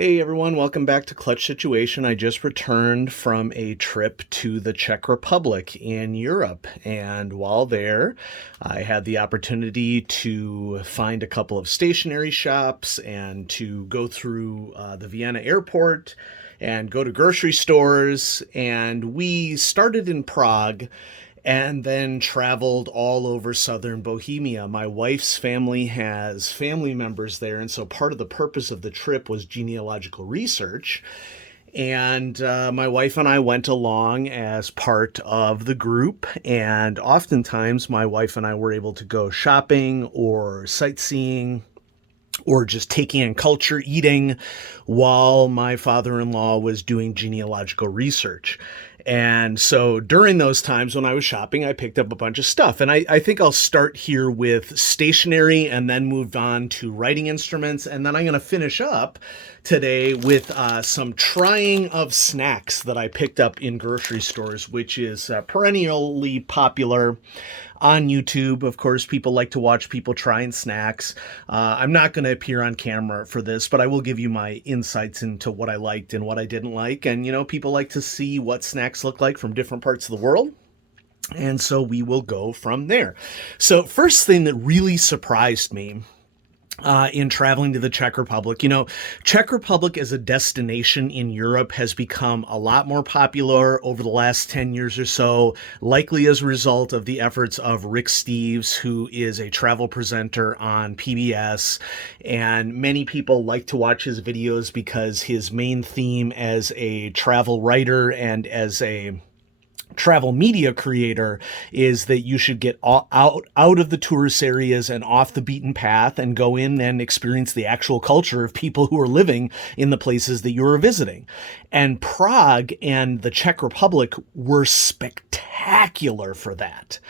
Hey everyone, welcome back to Clutch Situation. I just returned from a trip to the Czech Republic in Europe, and while there, I had the opportunity to find a couple of stationery shops and to go through the Vienna airport and go to grocery stores. And we started in Prague and then traveled all over southern Bohemia. My wife's family has family members there, and so part of the purpose of the trip was genealogical research. And my wife and I went along as part of the group, and oftentimes my wife and I were able to go shopping or sightseeing or just taking in culture, eating, while my father-in-law was doing genealogical research. And so during those times when I was shopping, I picked up a bunch of stuff. And I think I'll start here with stationery and then move on to writing instruments. And then I'm going to finish up today with some trying of snacks that I picked up in grocery stores, which is perennially popular on YouTube. Of course, people like to watch people trying snacks. I'm not going to appear on camera for this, but I will give you my insights into what I liked and what I didn't like. And, you know, people like to see what snacks look like from different parts of the world. And so we will go from there. So first thing that really surprised me in traveling to the Czech Republic. You know, Czech Republic as a destination in Europe has become a lot more popular over the last 10 years or so, likely as a result of the efforts of Rick Steves, who is a travel presenter on PBS. And many people like to watch his videos because his main theme as a travel writer and as a travel media creator is that you should get out of the tourist areas and off the beaten path and go in and experience the actual culture of people who are living in the places that you're visiting. And Prague and the Czech Republic were spectacular for that.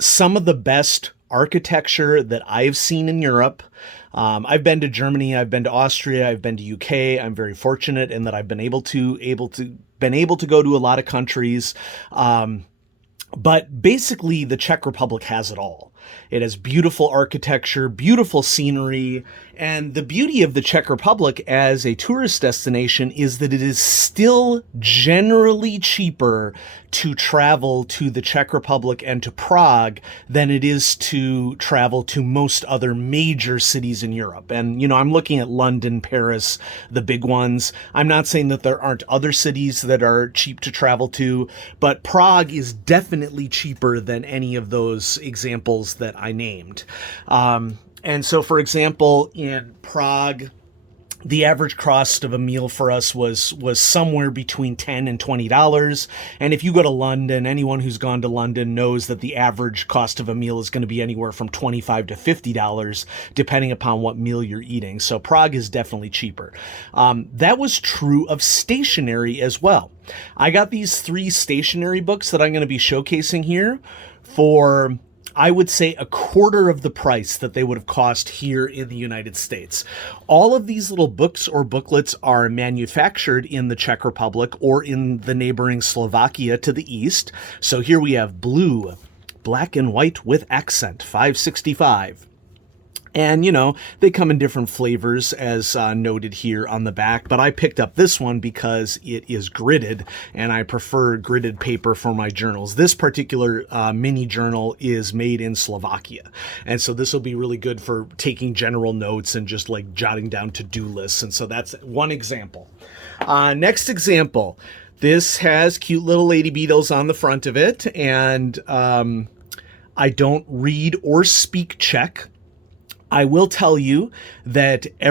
Some of the best architecture that I've seen in Europe. I've been to Germany, I've been to Austria, I've been to UK. I'm very fortunate in that I've been able to go to a lot of countries. But basically the Czech Republic has it all. It has beautiful architecture, beautiful scenery, and the beauty of the Czech Republic as a tourist destination is that it is still generally cheaper to travel to the Czech Republic and to Prague than it is to travel to most other major cities in Europe. And, you know, I'm looking at London, Paris, the big ones. I'm not saying that there aren't other cities that are cheap to travel to, but Prague is definitely cheaper than any of those examples that I named. And so, for example, in Prague, the average cost of a meal for us was somewhere between $10 and $20. And if you go to London, anyone who's gone to London knows that the average cost of a meal is going to be anywhere from $25 to $50, depending upon what meal you're eating. So Prague is definitely cheaper. That was true of stationery as well. I got these 3 stationery books that I'm going to be showcasing here for, I would say, a quarter of the price that they would have cost here in the United States. All of these little books or booklets are manufactured in the Czech Republic or in the neighboring Slovakia to the east. So here we have blue, black and white with accent, $5.65. And, you know, they come in different flavors as noted here on the back, but I picked up this one because it is gridded and I prefer gridded paper for my journals. This particular mini journal is made in Slovakia. And so this will be really good for taking general notes and just like jotting down to-do lists. And so that's one example. Next example, this has cute little lady beetles on the front of it. And I don't read or speak Czech. I will tell you that I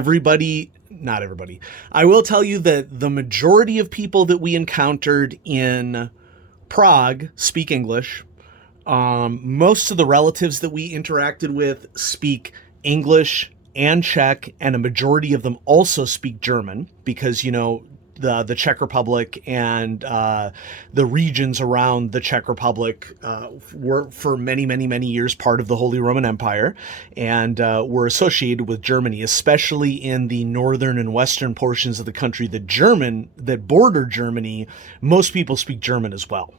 will tell you that the majority of people that we encountered in Prague speak English. Most of the relatives that we interacted with speak English and Czech, and a majority of them also speak German because, you know, the Czech Republic and the regions around the Czech Republic were for many, many, many years part of the Holy Roman Empire and were associated with Germany, especially in the northern and western portions of the country that border Germany. Most people speak German as well.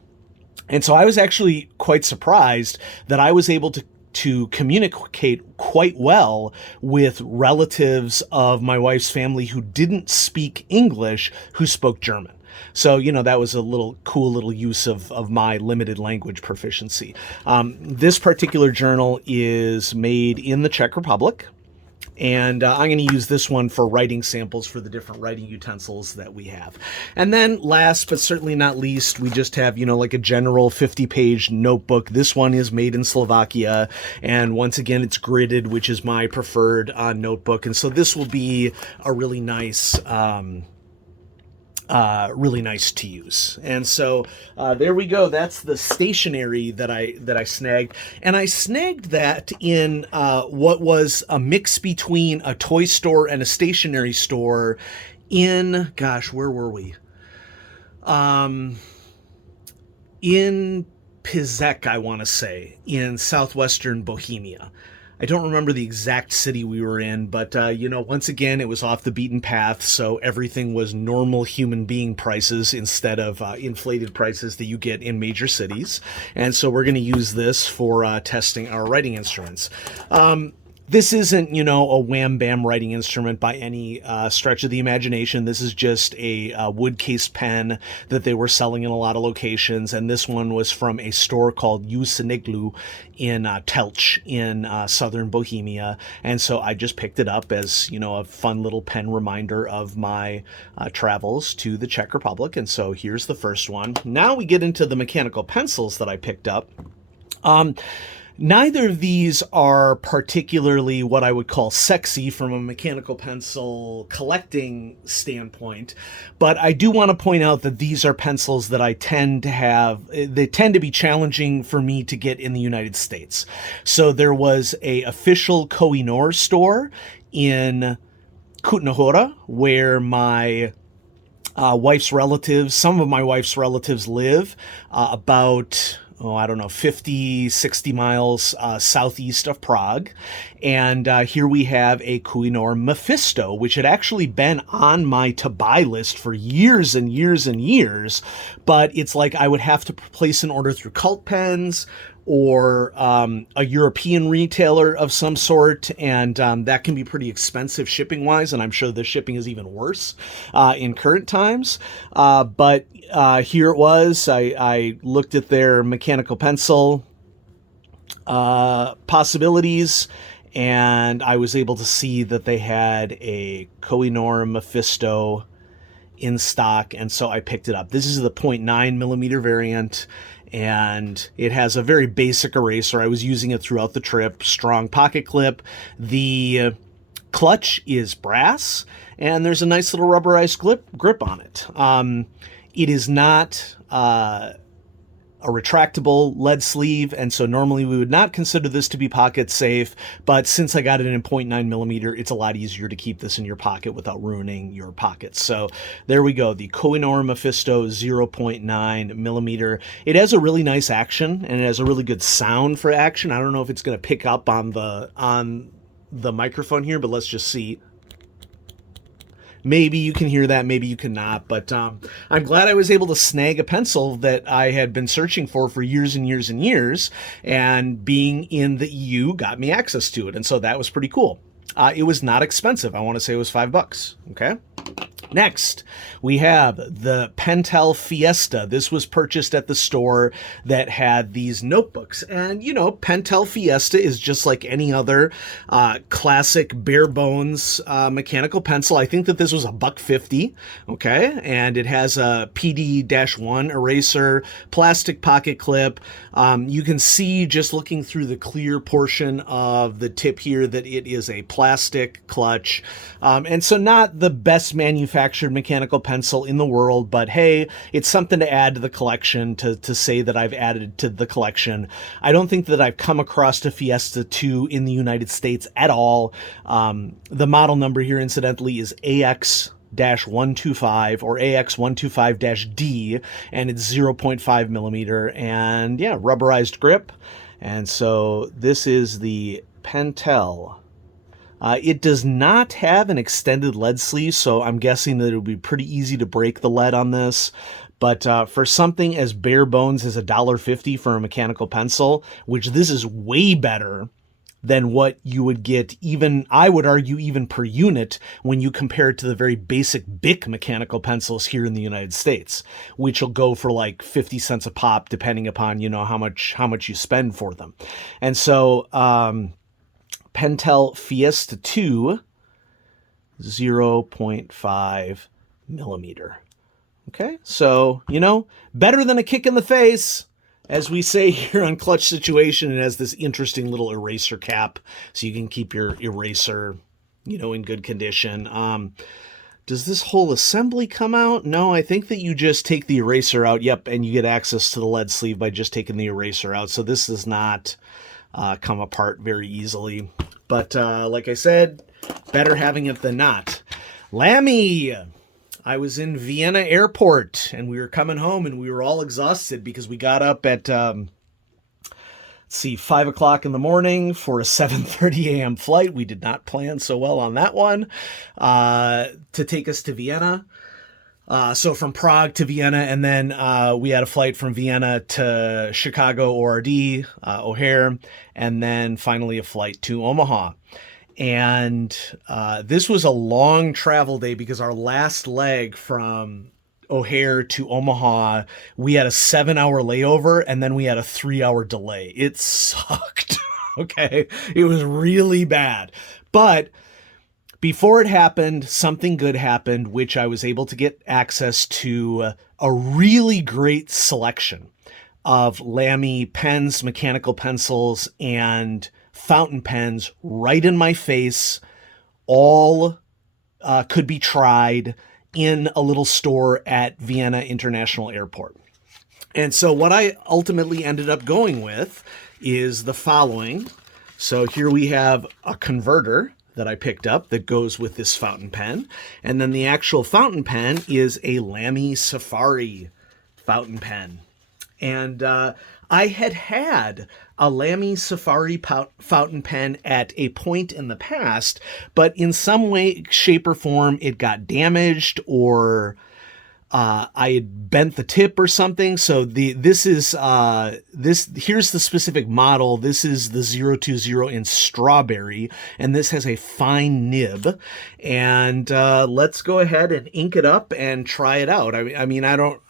And so I was actually quite surprised that I was able to to communicate quite well with relatives of my wife's family who didn't speak English, who spoke German. So, that was a cool little use of my limited language proficiency. This particular journal is made in the Czech Republic. And I'm going to use this one for writing samples for the different writing utensils that we have. And then last but certainly not least, we just have, like a general 50-page notebook. This one is made in Slovakia. And once again, it's gridded, which is my preferred notebook. And so this will be a really nice to use. And so there we go. That's the stationery that I snagged. And I snagged that in what was a mix between a toy store and a stationery store in, gosh, where were we? In Pizek, I want to say, in southwestern Bohemia. I don't remember the exact city we were in, but, once again, it was off the beaten path, so everything was normal human being prices instead of inflated prices that you get in major cities. And so we're going to use this for testing our writing instruments. This isn't, a wham-bam writing instrument by any stretch of the imagination. This is just a wood case pen that they were selling in a lot of locations, and this one was from a store called Useniglu in Telch in southern Bohemia, and so I just picked it up as, a fun little pen reminder of my travels to the Czech Republic, and so here's the first one. Now we get into the mechanical pencils that I picked up. Neither of these are particularly what I would call sexy from a mechanical pencil collecting standpoint, but I do want to point out that these are pencils that they tend to be challenging for me to get in the United States. So there was a official Koh-i-Noor store in Kutna Hora where my wife's relatives, some of my wife's relatives live about 50, 60 miles southeast of Prague. And here we have a Koh-i-Noor Mephisto, which had actually been on my to-buy list for years and years and years. But it's like I would have to place an order through Cult Pens or a European retailer of some sort, and that can be pretty expensive shipping-wise, and I'm sure the shipping is even worse in current times. But here it was. I looked at their mechanical pencil possibilities, and I was able to see that they had a Koh-i-Noor Mephisto in stock, and so I picked it up. This is the 0.9 millimeter variant, and it has a very basic eraser. I was using it throughout the trip. Strong pocket clip. The clutch is brass, and there's a nice little rubberized grip on it. It is not a retractable lead sleeve, and so normally we would not consider this to be pocket safe, but since I got it in 0.9 millimeter, it's a lot easier to keep this in your pocket without ruining your pockets. So there we go, the Koh-i-Noor Mephisto 0.9 millimeter. It has a really nice action, and it has a really good sound for action. I don't know if it's going to pick up on the microphone here, but let's just see. Maybe you can hear that, maybe you cannot, but I'm glad I was able to snag a pencil that I had been searching for years and years and years, and being in the EU got me access to it, and so that was pretty cool. It was not expensive. I want to say it was $5, okay? Next, we have the Pentel Fiesta. This was purchased at the store that had these notebooks. And, Pentel Fiesta is just like any other classic bare bones mechanical pencil. I think that this was $1.50, okay? And it has a PD-1 eraser, plastic pocket clip. You can see just looking through the clear portion of the tip here that it is a plastic clutch. And so not the best manufactured mechanical pencil in the world, but hey, it's something to add to the collection, to say that I've added to the collection. I don't think that I've come across a Fiesta 2 in the United States at all. The model number here, incidentally, is AX-125 or AX125-D, and it's 0.5 millimeter, and yeah, rubberized grip. And so this is the Pentel. It does not have an extended lead sleeve, so I'm guessing that it would be pretty easy to break the lead on this. But for something as bare bones as $1.50 for a mechanical pencil, which this is way better than what you would get, even, I would argue, even per unit when you compare it to the very basic Bic mechanical pencils here in the United States, which will go for like 50 cents a pop, depending upon, you know, how much you spend for them. And so, Pentel Fiesta 2, 0.5 millimeter. Okay, so, you know, better than a kick in the face, as we say here on Clutch Situation. It has this interesting little eraser cap, so you can keep your eraser, you know, in good condition. Does this whole assembly come out? No, I think that you just take the eraser out. Yep, and you get access to the lead sleeve by just taking the eraser out. So this does not come apart very easily. But like I said, better having it than not. Lamy! I was in Vienna airport and we were coming home and we were all exhausted because we got up at, 5 o'clock in the morning for a 7:30 a.m. flight. We did not plan so well on that one, to take us to Vienna. So from Prague to Vienna, and then we had a flight from Vienna to Chicago ORD, O'Hare, and then finally a flight to Omaha. And this was a long travel day because our last leg from O'Hare to Omaha, we had a 7-hour layover and then we had a 3-hour delay. It sucked. Okay. It was really bad. But before it happened, something good happened, which I was able to get access to a really great selection of Lamy pens, mechanical pencils, and fountain pens right in my face. All could be tried in a little store at Vienna International Airport. And so what I ultimately ended up going with is the following. So here we have a converter that I picked up that goes with this fountain pen. And then the actual fountain pen is a Lamy Safari fountain pen. And I had a Lamy Safari fountain pen at a point in the past, but in some way, shape, or form, it got damaged, or I had bent the tip or something. So here's the specific model. This is the 020 in strawberry, and this has a fine nib. And let's go ahead and ink it up and try it out. I mean, I don't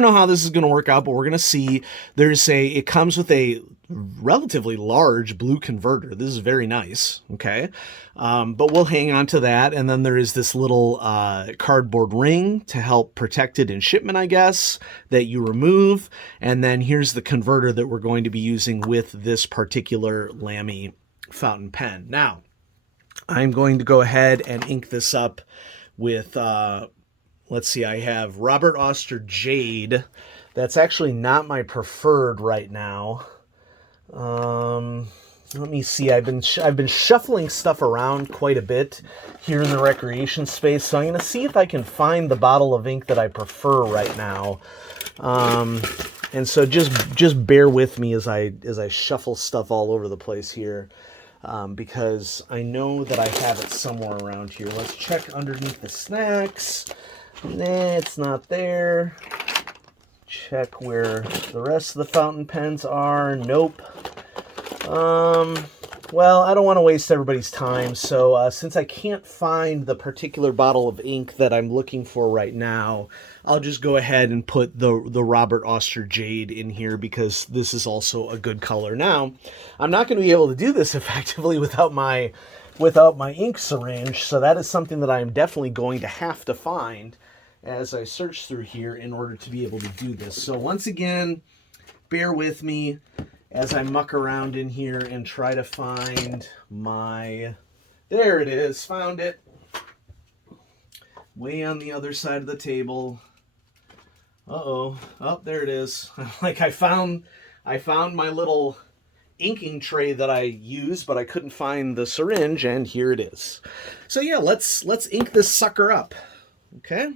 know how this is going to work out, but we're going to see. It comes with a relatively large blue converter. This is very nice. Okay. But we'll hang on to that. And then there is this little, cardboard ring to help protect it in shipment, I guess, that you remove. And then here's the converter that we're going to be using with this particular Lamy fountain pen. Now, I'm going to go ahead and ink this up with, let's see, I have Robert Oster Jade. That's actually not my preferred right now. Let me see. I've been shuffling stuff around quite a bit here in the recreation space, so I'm going to see if I can find the bottle of ink that I prefer right now. And so just bear with me as I shuffle stuff all over the place here. Because I know that I have it somewhere around here. Let's check underneath the snacks. Nah, it's not there. Check where the rest of the fountain pens are. Nope. Well, I don't want to waste everybody's time, so since I can't find the particular bottle of ink that I'm looking for right now, I'll just go ahead and put the Robert Oster Jade in here because this is also a good color. Now, I'm not going to be able to do this effectively without my ink syringe, so that is something that I am definitely going to have to find as I search through here in order to be able to do this. So once again, bear with me as I muck around in here and try to find there it is, found it. Way on the other side of the table. Uh-oh, oh, there it is. Like I found my little inking tray that I use, but I couldn't find the syringe, and here it is. So yeah, let's ink this sucker up, okay?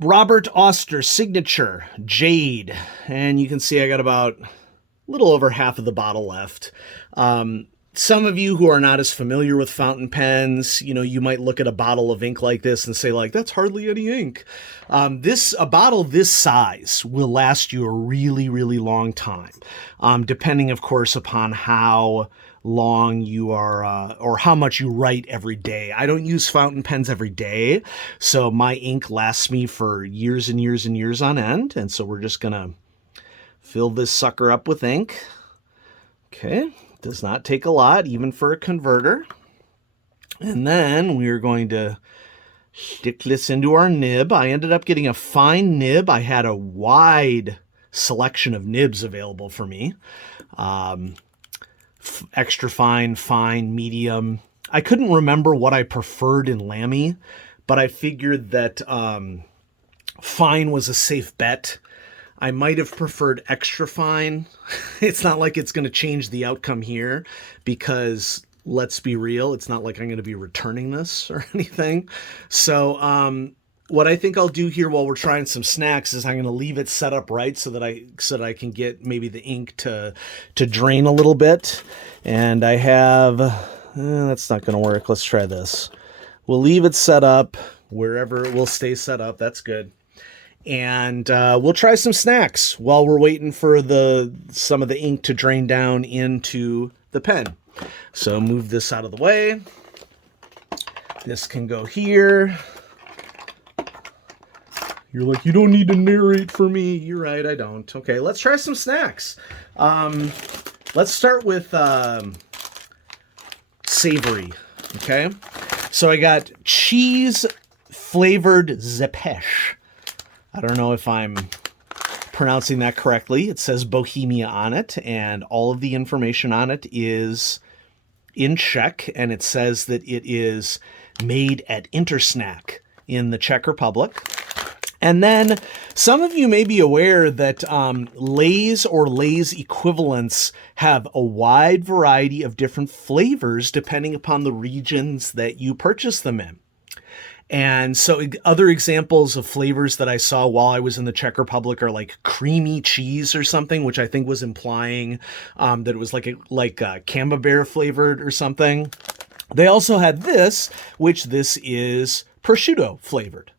Robert Oster Signature Jade, and you can see I got about a little over half of the bottle left. some of you who are not as familiar with fountain pens, you might look at a bottle of ink like this and say, like, that's hardly any ink. A bottle this size will last you a really, really long time, depending, of course, upon how long you are or how much you write every day. I don't use fountain pens every day, so my ink lasts me for years and years and years on end. And so we're just gonna fill this sucker up with ink. Okay, does not take a lot, even for a converter. And then we're going to stick this into our nib. I ended up getting a fine nib. I had a wide selection of nibs available for me. Extra fine, fine, medium. I couldn't remember what I preferred in Lamy, but I figured that fine was a safe bet. I might have preferred extra fine. It's not like it's going to change the outcome here because, let's be real, it's not like I'm going to be returning this or anything. So what I think I'll do here while we're trying some snacks is I'm going to leave it set up right so that I can get maybe the ink to drain a little bit. And I have, that's not going to work. Let's try this. We'll leave it set up wherever it will stay set up. That's good. And we'll try some snacks while we're waiting for some of the ink to drain down into the pen. So move this out of the way. This can go here. You're like, you don't need to narrate for me. You're right, I don't. Okay, let's try some snacks. Let's start with savory, okay? So I got cheese flavored zepesh. I don't know if I'm pronouncing that correctly. It says Bohemia on it, and all of the information on it is in Czech, and it says that it is made at Intersnack in the Czech Republic. And then some of you may be aware that Lay's or Lay's equivalents have a wide variety of different flavors depending upon the regions that you purchase them in. And so other examples of flavors that I saw while I was in the Czech Republic are like creamy cheese or something, which I think was implying that it was like camembert flavored or something. They also had this, which this is prosciutto flavored.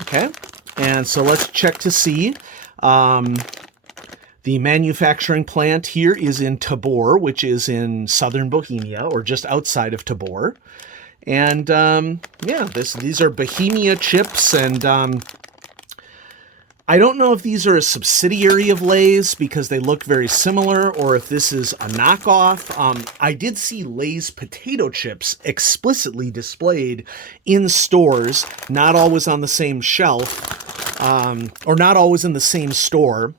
Okay, and so let's check to see. The manufacturing plant here is in Tabor, which is in southern Bohemia, or just outside of Tabor. And yeah, these are Bohemia chips, and I don't know if these are a subsidiary of Lay's because they look very similar, or if this is a knockoff. I did see Lay's potato chips explicitly displayed in stores, not always on the same shelf, or not always in the same store.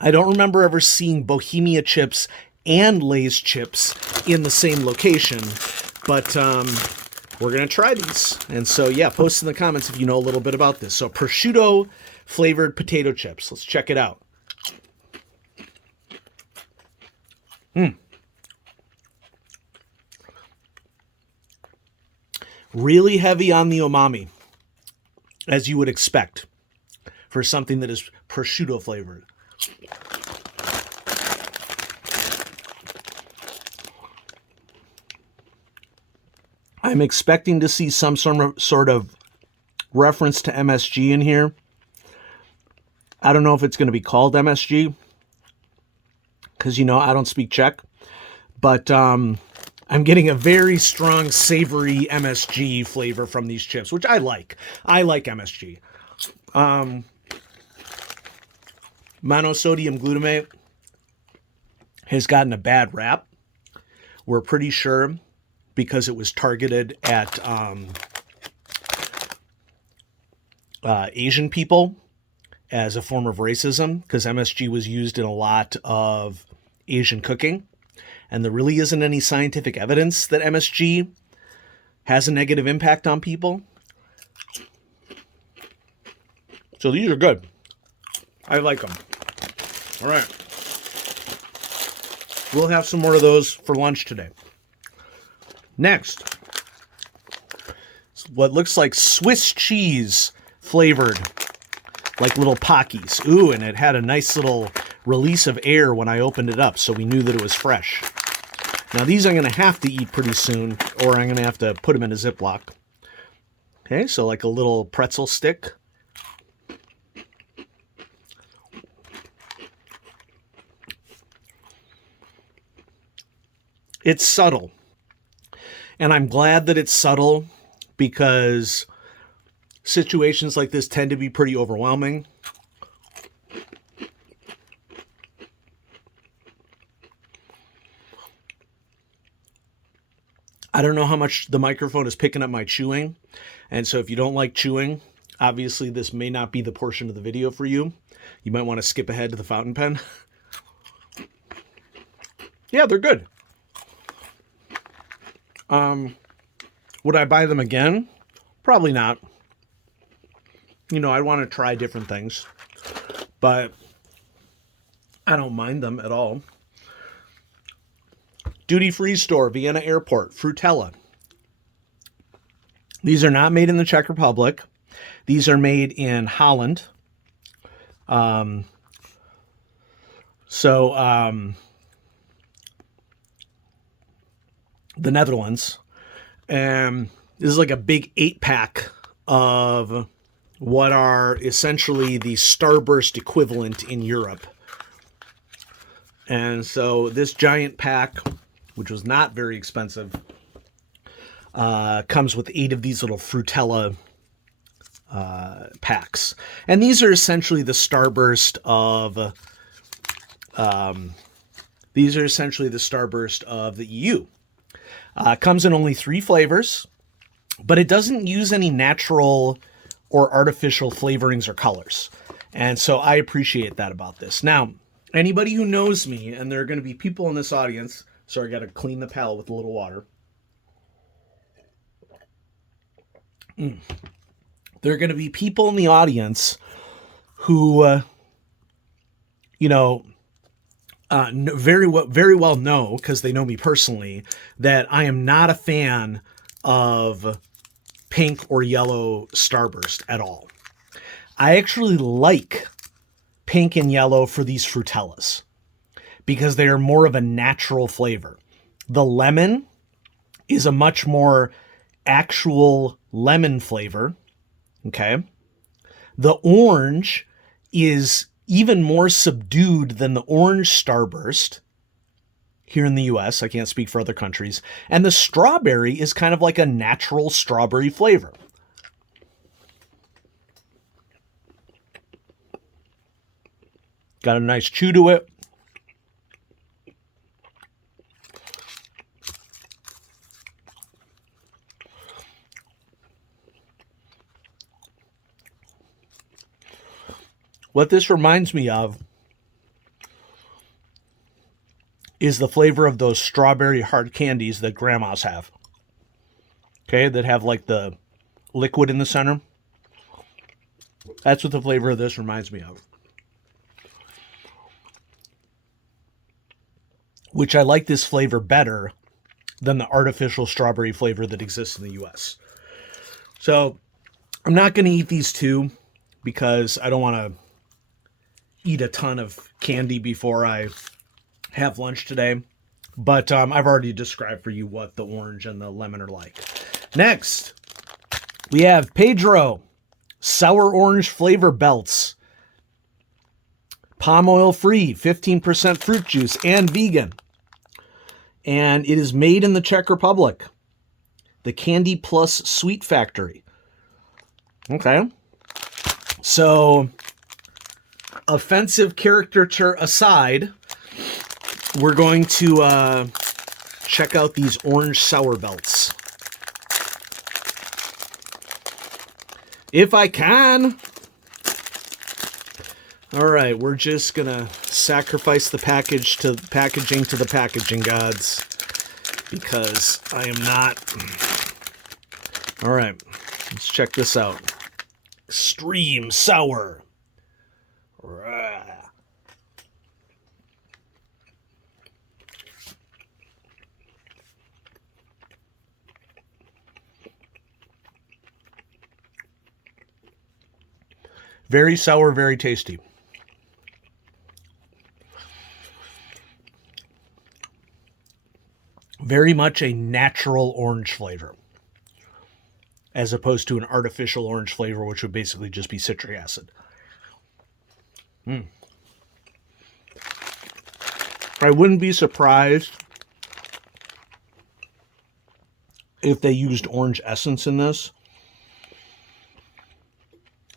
I don't remember ever seeing Bohemia chips and Lay's chips in the same location, but we're going to try these. And so, yeah, post in the comments if you know a little bit about this. So prosciutto flavored potato chips. Let's check it out. Really heavy on the umami, as you would expect for something that is prosciutto flavored. I'm expecting to see some sort of reference to MSG in here. I don't know if it's going to be called MSG because, I don't speak Czech, but I'm getting a very strong savory MSG flavor from these chips, which I like. I like MSG. Monosodium glutamate has gotten a bad rap. We're pretty sure because it was targeted at Asian people as a form of racism, because MSG was used in a lot of Asian cooking. And there really isn't any scientific evidence that MSG has a negative impact on people. So these are good. I like them. All right. We'll have some more of those for lunch today. Next, what looks like Swiss cheese flavored, like little Pockies. Ooh, and it had a nice little release of air when I opened it up, so we knew that it was fresh. Now these I'm going to have to eat pretty soon, or I'm going to have to put them in a Ziploc. Okay, so like a little pretzel stick. It's subtle. And I'm glad that it's subtle because situations like this tend to be pretty overwhelming. I don't know how much the microphone is picking up my chewing. And so if you don't like chewing, obviously this may not be the portion of the video for you. You might want to skip ahead to the fountain pen. Yeah, they're good. Would I buy them again? Probably not. You know, I want to try different things, but I don't mind them at all. Duty-free store, Vienna Airport, Frutella. These are not made in the Czech Republic. These are made in Holland. The Netherlands. And this is like a big 8-pack of what are essentially the Starburst equivalent in Europe. And so this giant pack, which was not very expensive, comes with 8 of these little Frutella packs. And these are essentially the Starburst of the EU. Comes in only 3 flavors, but it doesn't use any natural or artificial flavorings or colors. And so I appreciate that about this. Now, anybody who knows me, and there are going to be people in this audience, so I got to clean the palate with a little water. There are going to be people in the audience who, very well know, because they know me personally, that I am not a fan of pink or yellow Starburst at all. I actually like pink and yellow for these Frutellas because they are more of a natural flavor. The lemon is a much more actual lemon flavor. Okay. The orange is even more subdued than the orange Starburst here in the US. I can't speak for other countries. And the strawberry is kind of like a natural strawberry flavor. Got a nice chew to it. What this reminds me of is the flavor of those strawberry hard candies that grandmas have. Okay, that have like the liquid in the center. That's what the flavor of this reminds me of. Which I like this flavor better than the artificial strawberry flavor that exists in the US. So I'm not going to eat these 2 because I don't want to eat a ton of candy before I have lunch today. But I've already described for you what the orange and the lemon are like. Next, we have Pedro Sour Orange Flavor Belts. Palm oil free, 15% fruit juice, and vegan. And it is made in the Czech Republic. The Candy Plus Sweet Factory. Okay. So, offensive caricature aside, we're going to check out these orange sour belts. If I can. All right, we're just going to sacrifice the packaging to the packaging gods because I am not. All right, let's check this out. Extreme sour. Very sour, very tasty. very much a natural orange flavor, as opposed to an artificial orange flavor, which would basically just be citric acid. I wouldn't be surprised if they used orange essence in this.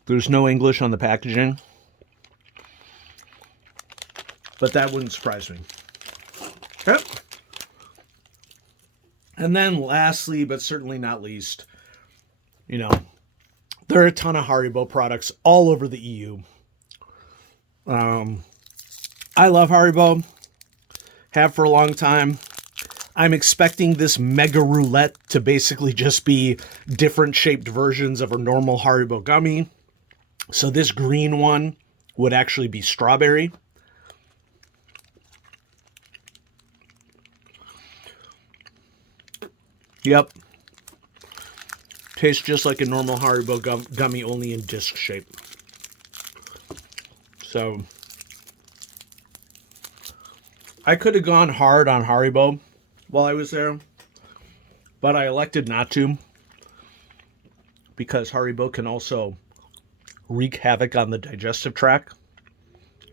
There's no English on the packaging, but that wouldn't surprise me. Yep. And then lastly, but certainly not least, you know, there are a ton of Haribo products all over the EU. I love Haribo. Have for a long time. I'm expecting this Mega Roulette to basically just be different shaped versions of a normal Haribo gummy. So this green one would actually be strawberry. Yep. Tastes just like a normal Haribo gummy, only in disc shape. So I could have gone hard on Haribo while I was there, but I elected not to, because Haribo can also wreak havoc on the digestive tract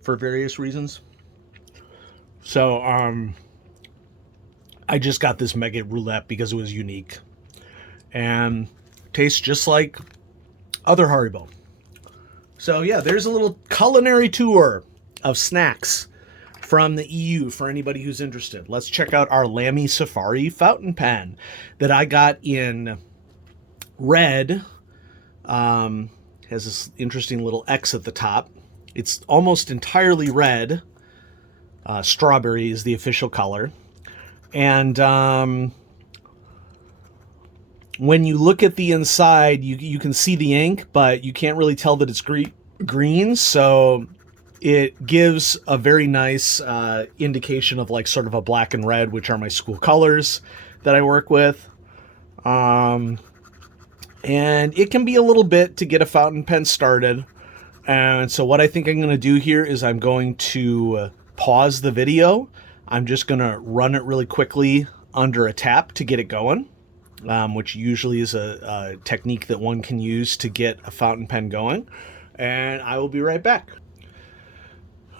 for various reasons. So I just got this Mega Roulette because it was unique and tastes just like other Haribo. So yeah, there's a little culinary tour of snacks from the EU for anybody who's interested. Let's check out our Lamy Safari fountain pen that I got in red. Has this interesting little X at the top. It's almost entirely red. Strawberry is the official color. And when you look at the inside, you can see the ink, but you can't really tell that it's green. So it gives a very nice indication of like sort of a black and red, which are my school colors that I work with. And it can be a little bit to get a fountain pen started. And so what I think I'm going to do here is I'm going to pause the video. I'm just going to run it really quickly under a tap to get it going, which usually is a technique that one can use to get a fountain pen going. And I will be right back.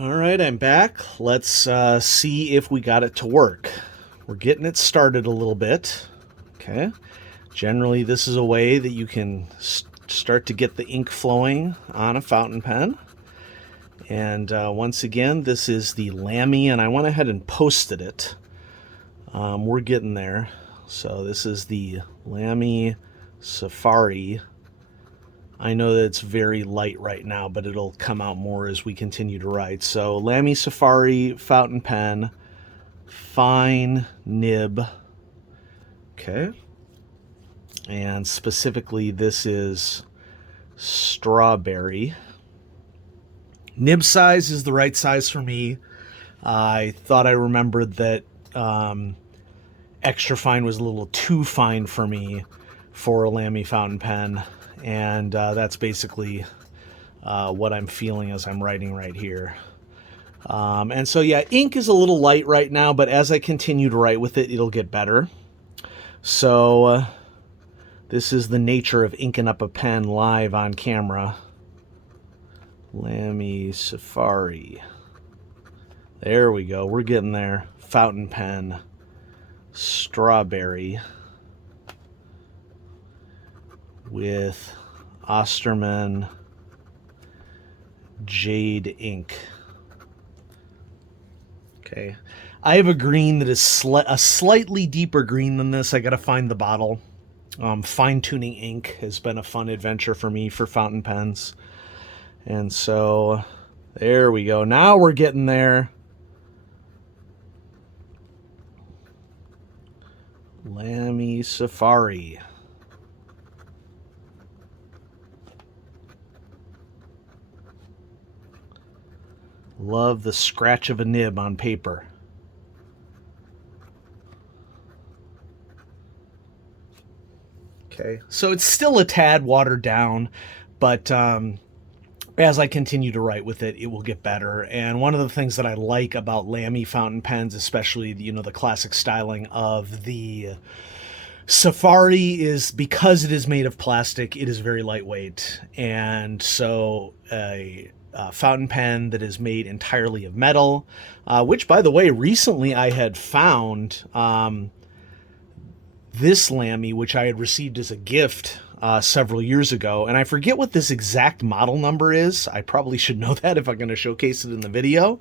All right, I'm back. Let's see if we got it to work. We're getting it started a little bit. Okay. Generally, this is a way that you can start to get the ink flowing on a fountain pen. And once again, this is the Lamy, and I went ahead and posted it. We're getting there. So this is the Lamy Safari. I know that it's very light right now, but it'll come out more as we continue to write. So Lamy Safari fountain pen, fine nib. Okay. And specifically, this is strawberry. Nib size is the right size for me. I thought I remembered that extra fine was a little too fine for me for a Lamy fountain pen. And that's basically what I'm feeling as I'm writing right here. And so, yeah, ink is a little light right now, but as I continue to write with it, it'll get better. So this is the nature of inking up a pen live on camera. Lamy Safari. There we go. We're getting there. Fountain pen. Strawberry. With Osterman Jade ink. Okay. I have a green that is a slightly deeper green than this. I got to find the bottle. Fine-tuning ink has been a fun adventure for me for fountain pens. And so, there we go. Now we're getting there. Lamy Safari. Love the scratch of a nib on paper. Okay, so it's still a tad watered down, but as I continue to write with it, it will get better. And one of the things that I like about Lamy fountain pens, especially, the classic styling of the Safari, is because it is made of plastic, it is very lightweight. And so a fountain pen that is made entirely of metal, which, by the way, recently I had found this Lamy, which I had received as a gift several years ago, and I forget what this exact model number is. I probably should know that if I'm going to showcase it in the video.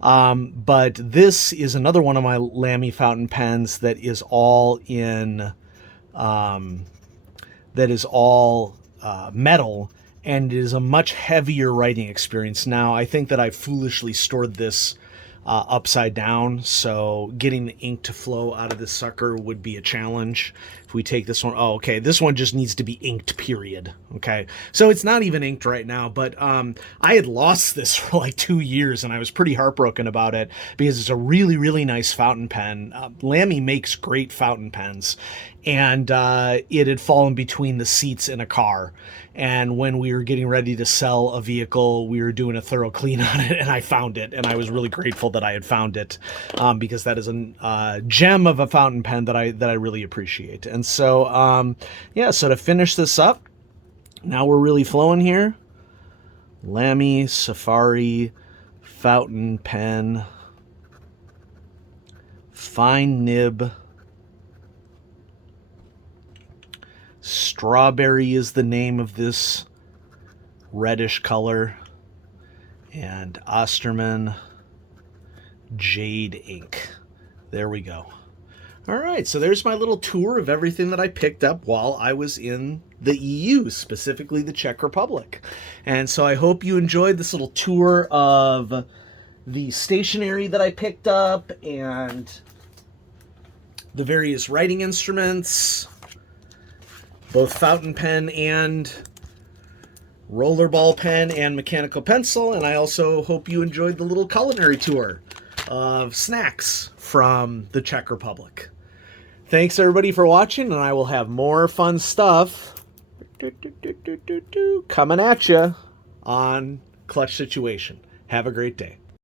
But this is another one of my Lamy fountain pens that is all in metal, and it is a much heavier writing experience. Now, I think that I foolishly stored this upside down, so getting the ink to flow out of this sucker would be a challenge. If we take this one, oh, okay, this one just needs to be inked, period. Okay, so it's not even inked right now, but I had lost this for like 2 years, and I was pretty heartbroken about it because it's a really, really nice fountain pen. Lamy makes great fountain pens, and it had fallen between the seats in a car. And when we were getting ready to sell a vehicle, we were doing a thorough clean on it, and I found it, and I was really grateful that I had found it, because that is a gem of a fountain pen that I really appreciate. And so, yeah, so to finish this up, now we're really flowing here. Lamy Safari fountain pen, fine nib. Strawberry is the name of this reddish color, and Osterman Jade ink. There we go. All right, so there's my little tour of everything that I picked up while I was in the EU, specifically the Czech Republic. And so I hope you enjoyed this little tour of the stationery that I picked up and the various writing instruments, both fountain pen and rollerball pen and mechanical pencil. And I also hope you enjoyed the little culinary tour of snacks from the Czech Republic. Thanks everybody for watching, and I will have more fun stuff coming at you on Clutch Situation. Have a great day.